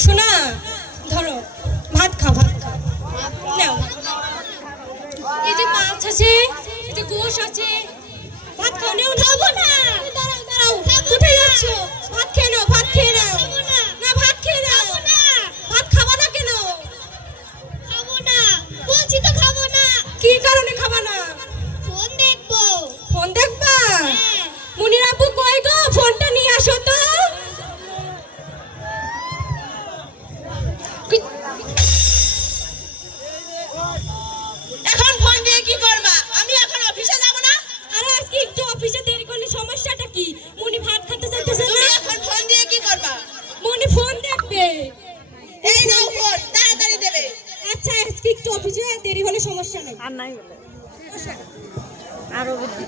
শোনা, ধরো ভাত খাও, ভাত খাও, নাও। এই যে মাছ আছে, এই যে গোশ আছে, ভাত খাও। নেও, খাবো না। দাঁড়াও দাঁড়াও, কোথায় যাচ্ছ? ভাত খেয়ে নাও, ভাত খেয়ে নাও। না, ভাত খেয়ে নাও। ভাত খাবা না কেন? খাবো না, বলছি তো খাবো না। কি কারণে খাবা না? ফোন দেখবো। ফোন দেখবা? হ্যাঁ। মুনির আপু কই গো? ফোনটা নিয়ে আসো তো। এখন ফোন দিয়ে কি করবা? আমি এখন অফিসে যাব না। আরে আজকে একটু অফিসে দেরি করলে সমস্যাটা কি? মুনি ভাত খেতে চাইতেছে তুমি না। এখন ফোন দিয়ে কি করবা? মুনি ফোন দেখবে। এই নাও ফোন, তাড়াতাড়ি দেবে। আচ্ছা, আজকে একটু অফিসে দেরি হলে সমস্যা নেই। আর নাই বলে আরো বুদ্ধি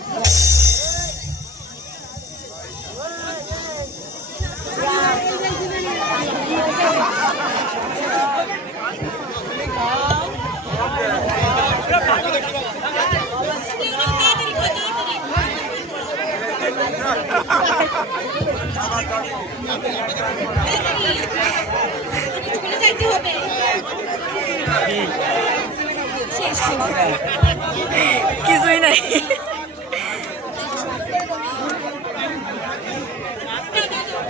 চলে যাইতে হবে। শেষ করে। কিছুই নাই।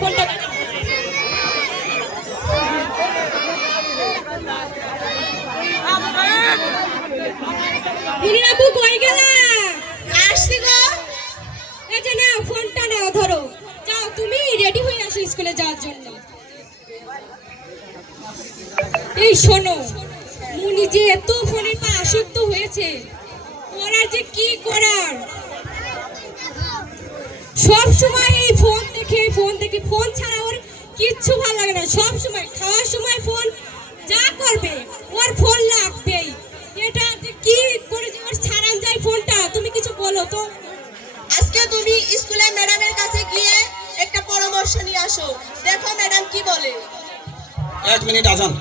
ফোনটা মুনির আপু কই গেলা? আসছি গো। এই যে নাও, ফোনটা নাও, ধরো। যাও, তুমি রেডি হয়ে আসো স্কুলে যাওয়ার জন্য। এই শোনো, মুনি যে এত ফোনের পর আসক্ত হয়েছে, ওরা যে কি করার। সব সময় এই ফোন দেখে, ফোন দেখে, ফোন ছাড়া ওর কিচ্ছু ভালো লাগে না। সব সময় খাওয়ার সময় ফোন, যা করবে ওর ফোন লাগবেই। এটা যে কি করে যে ওর ছাড়ান যায় ফোনটা, তুমি কিছু বলো তো। আজকে তুমি স্কুলে ম্যাডামের কাছে গিয়ে একটা পরামর্শ নিয়ে আসো, দেখো ম্যাডাম কি বলে। 1 মিনিট আজান।